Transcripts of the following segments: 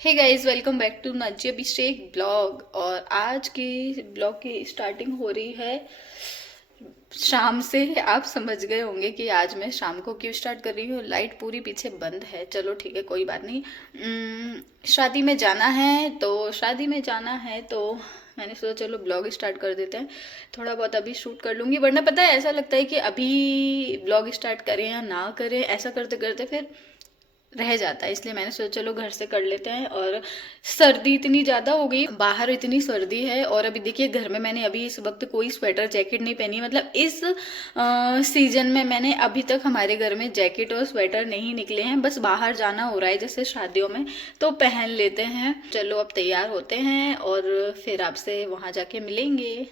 Hey guys, welcome back to Nazia Abhishek blog. और आज की ब्लॉग की स्टार्टिंग हो रही है शाम से। आप समझ गए होंगे कि आज मैं शाम को क्यों स्टार्ट कर रही हूँ। लाइट पूरी पीछे बंद है, चलो ठीक है कोई बात नहीं। शादी में जाना है तो मैंने सोचा चलो ब्लॉग स्टार्ट कर देते हैं। थोड़ा बहुत अभी शूट कर लूँगी, वरना पता है ऐसा लगता है कि अभी ब्लॉग स्टार्ट करें या ना करें, ऐसा करते करते फिर रह जाता है। इसलिए मैंने सोचा चलो घर से कर लेते हैं। और सर्दी इतनी ज़्यादा हो गई, बाहर इतनी सर्दी है। और अभी देखिए घर में मैंने अभी इस वक्त कोई स्वेटर जैकेट नहीं पहनी। मतलब इस सीजन में मैंने अभी तक हमारे घर में जैकेट और स्वेटर नहीं निकले हैं। बस बाहर जाना हो रहा है जैसे शादियों में तो पहन लेते हैं। चलो अब तैयार होते हैं और फिर आपसे वहाँ जाके मिलेंगे।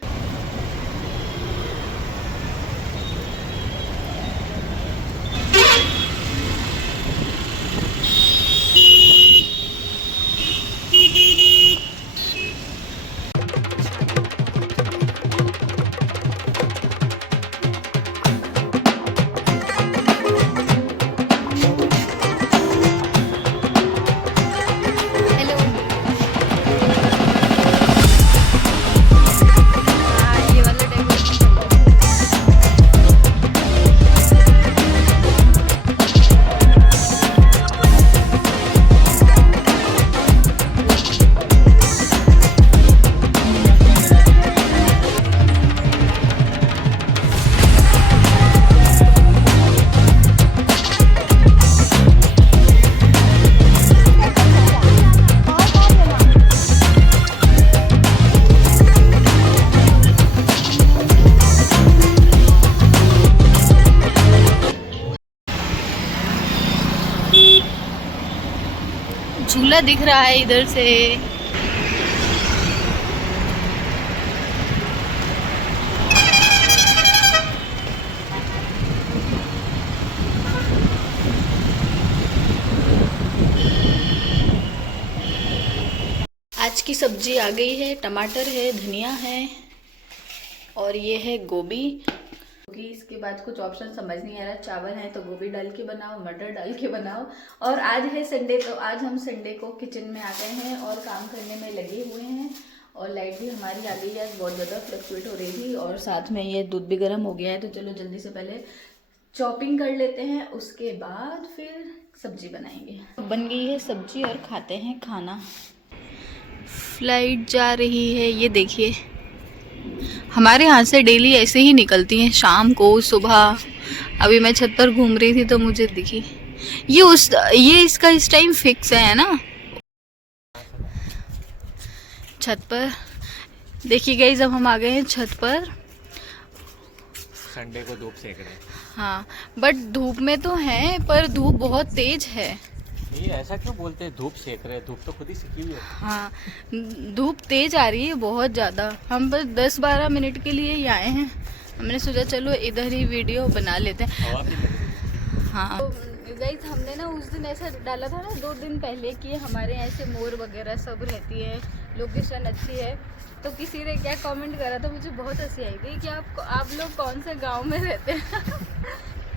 झूला दिख रहा है इधर से। आज की सब्जी आ गई है, टमाटर है, धनिया है और ये है गोभी। क्योंकि इसके बाद कुछ ऑप्शन समझ नहीं आ रहा। चावल है तो गोभी डाल के बनाओ, मटर डाल के बनाओ। और आज है संडे तो आज हम संडे को किचन में आ गए हैं और काम करने में लगे हुए हैं। और लाइट भी हमारी आ गई है, आज बहुत ज़्यादा फ्लक्चुएट हो रही थी। और साथ में ये दूध भी गर्म हो गया है तो चलो जल्दी से पहले चॉपिंग कर लेते हैं, उसके बाद फिर सब्जी बनाएंगे। बन गई है सब्जी और खाते हैं खाना। फ्लाइट जा रही है, ये देखिए हमारे यहाँ से डेली ऐसे ही निकलती हैं, शाम को सुबह। अभी मैं छत पर घूम रही थी तो मुझे दिखी। ये इसका इस टाइम फिक्स है ना छत पर। देखिए गाइस, अब हम आ गए हैं छत पर। संडे को धूप सेक रहे हैं। हाँ, बट धूप में तो है पर धूप बहुत तेज है। ये ऐसा क्यों बोलते हैं धूप सेक रहे हैं? धूप तो खुद ही सिकी हुई है। हाँ, धूप तेज आ रही है बहुत ज़्यादा। हम बस 10-12 मिनट के लिए ही आए हैं। हमने सोचा चलो इधर ही वीडियो बना लेते हैं। हाँ तो गाइस, हमने ना उस दिन ऐसा डाला था ना 2 दिन पहले कि हमारे यहाँ से मोर वगैरह सब रहती है, लोकेशन अच्छी है। तो किसी ने क्या कमेंट करा था, मुझे बहुत हंसी आई थी कि आप लोग कौन से गांव में रहते हैं।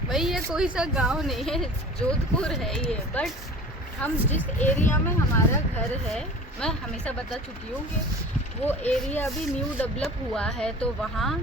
भाई ये कोई सा गांव नहीं है, जोधपुर है ये। बट हम जिस एरिया में हमारा घर है, मैं हमेशा बता चुकी हूँ कि वो एरिया अभी न्यू डेवलप हुआ है तो वहाँ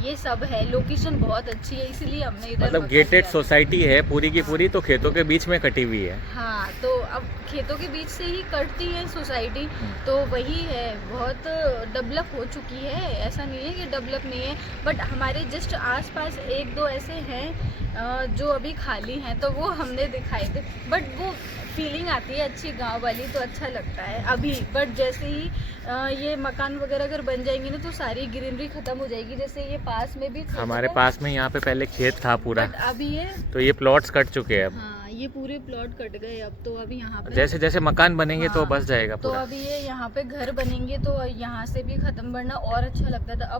ये सब है। लोकेशन बहुत अच्छी है, इसलिए हमने इधर मतलब गेटेड सोसाइटी है पूरी की पूरी, तो खेतों के बीच में कटी हुई है। हाँ, तो अब खेतों के बीच से ही कटती है सोसाइटी, तो वही है। बहुत डेवलप हो चुकी है, ऐसा नहीं है कि डेवलप नहीं है। बट हमारे जस्ट आसपास 1-2 ऐसे हैं जो अभी खाली हैं, तो वो हमने दिखाए थे। बट वो फीलिंग आती है अच्छी गांव वाली, तो अच्छा लगता है अभी। बट जैसे ही ये मकान वगैरह अगर बन जाएंगे ना तो सारी ग्रीनरी खत्म हो जाएगी। जैसे ये पास में भी हमारे पास में यहाँ पे पहले खेत था पूरा, अभी ये तो ये प्लॉट्स कट चुके हैं अब। हाँ, ये पूरे प्लॉट कट गए अब। तो अभी यहाँ पे जैसे जैसे मकान बनेंगे तो बस जाएगा तो पूरा। अभी ये यहाँ पे घर बनेंगे तो यहाँ से भी खत्म करना और अच्छा लगता था।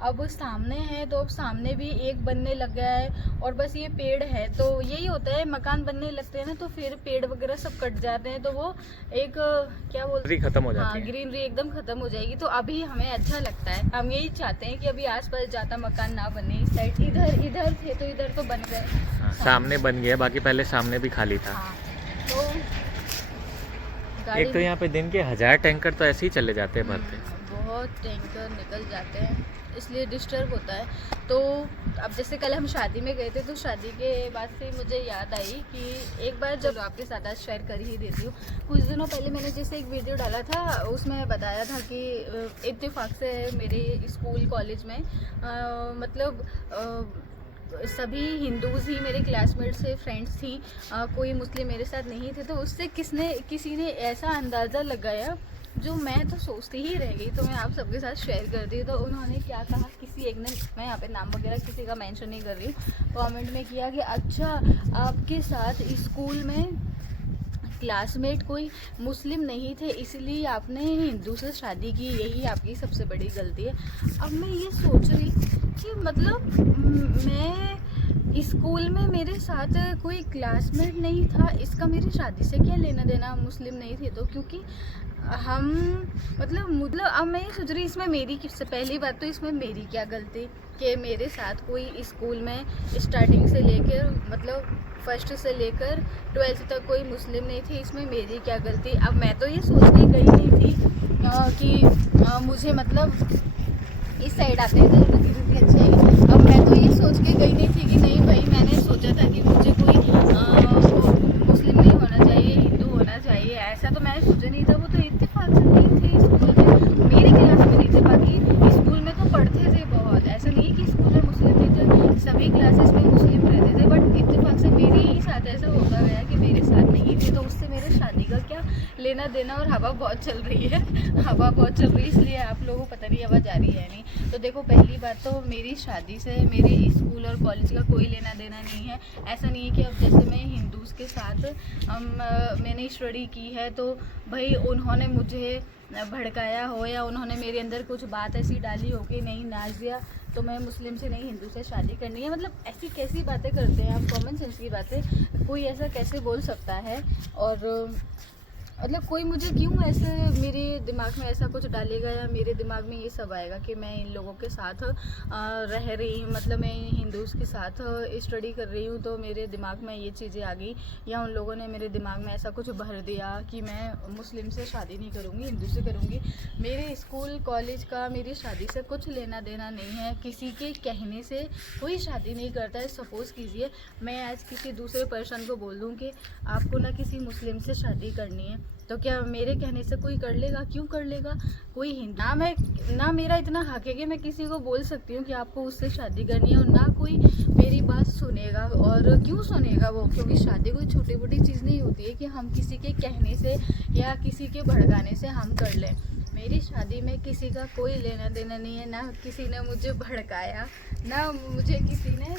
अब सामने है तो अब सामने भी एक बनने लग गया है और बस ये पेड़ है। तो यही होता है, मकान बनने लगते हैं ना तो फिर पेड़ वगैरह सब कट जाते हैं, तो वो एक क्या बोलते हैं, खत्म हो जाती है, ग्रीनरी एकदम खत्म हो जाएगी। तो अभी हमें अच्छा लगता है, हम यही चाहते हैं कि अभी आसपास ज्यादा मकान ना बने। इस साइड इधर थे तो इधर तो बन गए, सामने बन गया, बाकी पहले सामने भी खाली था। तो एक तो यहाँ पे दिन के 1000 टैंकर तो ऐसे ही चले जाते हैं भरते। बहुत टैंकर निकल जाते हैं, इसलिए डिस्टर्ब होता है। तो अब जैसे कल हम शादी में गए थे, तो शादी के बाद से मुझे याद आई कि एक बार जब आपके साथ आज शेयर कर ही देती हूँ। कुछ दिनों पहले मैंने जैसे एक वीडियो डाला था, उसमें बताया था कि इत्तेफाक से मेरे स्कूल कॉलेज में मतलब सभी हिंदूज़ ही मेरे क्लासमेट्स से फ्रेंड्स थी, कोई मुस्लिम मेरे साथ नहीं थे। तो उससे किसी ने ऐसा अंदाज़ा लगाया जो मैं तो सोचती ही रह गई। तो मैं आप सबके साथ शेयर कर दी। तो उन्होंने क्या कहा, किसी एक ने, मैं यहाँ पे नाम वगैरह किसी का मेंशन नहीं कर रही हूँ, कमेंट में किया कि अच्छा आपके साथ स्कूल में क्लासमेट कोई मुस्लिम नहीं थे, इसलिए आपने हिंदू से शादी की, यही आपकी सबसे बड़ी गलती है। अब मैं ये सोच रही कि मतलब मैं स्कूल में मेरे साथ कोई क्लासमेट नहीं था, इसका मेरी शादी से क्या लेना देना, मुस्लिम नहीं थे तो, क्योंकि हम मतलब अब मैं ये सोच रही इसमें मेरी किससे, पहली बात तो इसमें मेरी क्या गलती कि मेरे साथ कोई स्कूल में स्टार्टिंग से लेकर मतलब फर्स्ट से लेकर 12th तक कोई मुस्लिम नहीं थी, इसमें मेरी क्या गलती। अब मैं तो ये सोच के गई नहीं थी कि मुझे मतलब इस साइड आते हैं तो दीदी अच्छी है। अब मैं तो ये सोच के गई नहीं थी कि नहीं भाई, मैंने सोचा था कि मुझे कोई मुस्लिम नहीं होना चाहिए, हिंदू होना चाहिए, ऐसा तो मैंने सोचा नहीं था। वो तो इत्तेफाक से नहीं थे स्कूल में, मेरे क्लास में नहीं थे, बाकी स्कूल में तो पढ़ते थे बहुत, ऐसा नहीं है कि स्कूल में मुस्लिम नहीं थे, सभी क्लासेस में मुस्लिम रहते थे। बट इत्तेफाक से मेरे ही साथ ऐसा होता गया कि मेरे साथ नहीं थे, तो उससे मेरे शादी का क्या लेना देना। और हवा बहुत चल रही है, हवा बहुत चल रही है, इसलिए आप लोगों को पता नहीं आवाज़ आ रही है नहीं। तो देखो, पहली बात तो मेरी शादी से मेरे स्कूल और कॉलेज का कोई लेना देना नहीं है। ऐसा नहीं है कि अब जैसे मैं हिंदूज़ के साथ मैंने स्टडी की है तो भाई उन्होंने मुझे भड़काया हो या उन्होंने मेरे अंदर कुछ बात ऐसी डाली हो कि नहीं नाज़िया तो मैं मुस्लिम से नहीं हिंदू से शादी करनी है। मतलब ऐसी कैसी बातें करते हैं आप, कॉमन सेंस की बातें, कोई ऐसा कैसे बोल सकता है। और मतलब कोई मुझे क्यों ऐसे मेरे दिमाग में ऐसा कुछ डालेगा या मेरे दिमाग में ये सब आएगा कि मैं इन लोगों के साथ रह रही हूँ, मतलब मैं हिंदूज़ के साथ स्टडी कर रही हूँ, तो मेरे दिमाग में ये चीज़ें आ गई, या उन लोगों ने मेरे दिमाग में ऐसा कुछ भर दिया कि मैं मुस्लिम से शादी नहीं करूँगी, हिंदू से करूँगी। मेरे स्कूल कॉलेज का मेरी शादी से कुछ लेना देना नहीं है, किसी के कहने से कोई शादी नहीं करता है। सपोज़ कीजिए मैं आज किसी दूसरे पर्सन को बोल दूँ कि आपको ना किसी मुस्लिम से शादी करनी है, तो क्या मेरे कहने से कोई कर लेगा? क्यों कर लेगा? कोई ना मेरा इतना हक है कि मैं किसी को बोल सकती हूँ कि आपको उससे शादी करनी है, और ना कोई मेरी बात सुनेगा। और क्यों सुनेगा वो? क्योंकि शादी कोई छोटी मोटी चीज़ नहीं होती है कि हम किसी के कहने से या किसी के भड़काने से हम कर लें। मेरी शादी में किसी का कोई लेना देना नहीं है, ना किसी ने मुझे भड़काया, ना मुझे किसी ने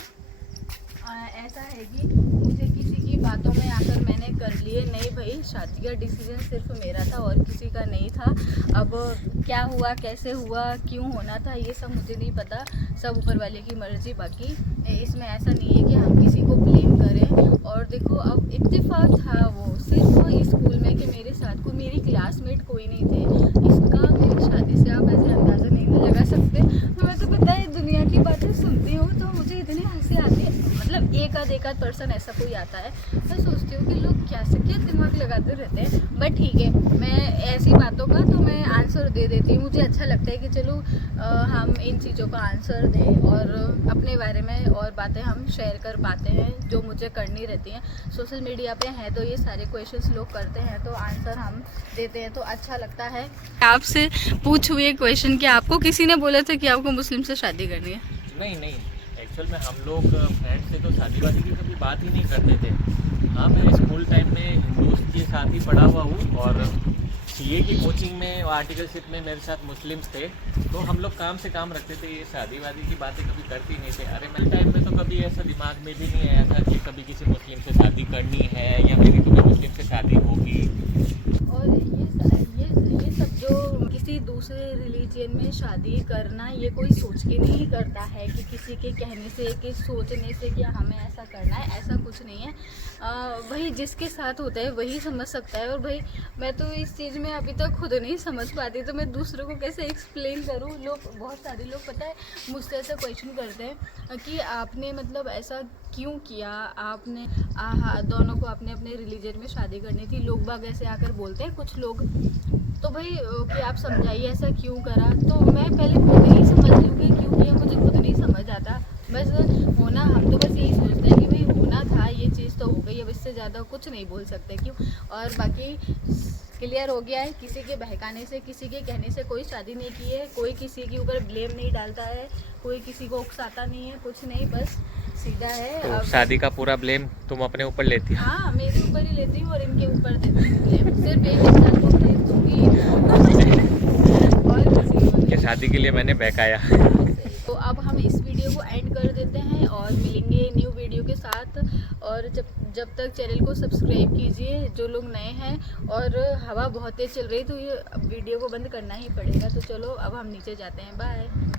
ऐसा है कि मुझे किसी की बातों में आकर मैंने कर लिए। नहीं भाई, शादी का डिसीजन सिर्फ मेरा था और किसी का नहीं था। अब क्या हुआ, कैसे हुआ, क्यों होना था, ये सब मुझे नहीं पता, सब ऊपर वाले की मर्जी। बाकी इसमें ऐसा नहीं है कि हम किसी को ब्लेम करें। और देखो, अब इत्तेफाक था वो सिर्फ स्कूल में कि मेरे साथ कोई मेरी क्लासमेट कोई नहीं थे, इसका मेरी शादी से आप ऐसे अंदाज़ा नहीं लगा सकते। मैं तो पता है दुनिया की बातें सुनती हूँ तो मुझे इतनी हंसी आती है। मतलब एक आध पर्सन ऐसा कोई आता है, मैं सोचती हूँ कि लोग क्या दिमाग लगाते रहते हैं। बट ठीक है, मैं ऐसी बातों का तो मैं आंसर दे देती हूँ। मुझे अच्छा लगता है कि चलो हम इन चीज़ों का आंसर दें और अपने बारे में और बातें हम शेयर कर पाते हैं जो मुझे करनी रहती हैं। सोशल मीडिया पे हैं तो ये सारे क्वेश्चंस लोग करते हैं तो आंसर हम देते हैं तो अच्छा लगता है। आपसे पूछ हुए क्वेश्चन कि आपको किसी ने बोला था कि आपको मुस्लिम से शादी करनी है? नहीं, एक्चुअल में हम लोग फ्रेंड्स से तो शादी वादी की कभी बात ही नहीं करते थे। हाँ, मैं स्कूल टाइम में हिंदूज़ के साथ ही पढ़ा हुआ हूँ और सीए की कोचिंग में और आर्टिकलशिप में मेरे साथ मुस्लिम्स थे, तो हम लोग काम से काम रखते थे, ये शादी वादी की बातें कभी करते ही नहीं थे। अरे मेरे टाइम में तो कभी ऐसा दिमाग में भी नहीं आया था कि कभी किसी मुस्लिम से शादी करनी है या मेरी कभी मुस्लिम से शादी होगी। और ये सब जो किसी दूसरे रिलीजन में शादी करना ये कोई सोच के नहीं करता है कि किसी के कहने से, कि सोचने से कि हमें ऐसा करना है, ऐसा कुछ नहीं है। वही जिसके साथ होता है वही समझ सकता है। और भाई मैं तो इस चीज़ में अभी तक खुद नहीं समझ पाती, तो मैं दूसरों को कैसे एक्सप्लेन करूँ। लोग, बहुत सारे लोग पता है मुझसे ऐसा क्वेश्चन करते हैं कि आपने मतलब ऐसा क्यों किया, आपने दोनों को आपने अपने रिलीजन में शादी करनी थी। लोग बाग ऐसे आकर बोलते हैं कुछ लोग, तो भाई कि आप समझाइए ऐसा क्यों करा। तो मैं पहले खुद नहीं समझ लूँ कि क्यों किया, मुझे खुद नहीं समझ आता। बस होना, हम तो बस यही सोचते हैं कि भाई होना था, ये चीज़ तो हो गई, अब इससे ज़्यादा कुछ नहीं बोल सकते क्यों। और बाकी क्लियर हो गया है, किसी के बहकाने से, किसी के कहने से कोई शादी नहीं की है। कोई किसी के ऊपर ब्लेम नहीं डालता है, कोई किसी को उकसाता नहीं है, कुछ नहीं, बस सीधा है। तो अब शादी का पूरा ब्लेम तुम अपने ऊपर लेती हो? हाँ, मेरे ऊपर ही लेती हूँ और इनके ऊपर देती हूँ ब्लेम। सिर्फ एक इंसान को ब्लेम दूंगी और किसी को कि शादी के लिए मैंने बहकाया। तो अब हम इस वीडियो को एंड कर देते हैं और मिलेंगे न्यू वीडियो के साथ। और जब तक चैनल को सब्सक्राइब कीजिए जो लोग नए हैं। और हवा बहुत तेज चल रही है तो ये वीडियो को बंद करना ही पड़ेगा। तो चलो अब हम नीचे जाते हैं, बाय।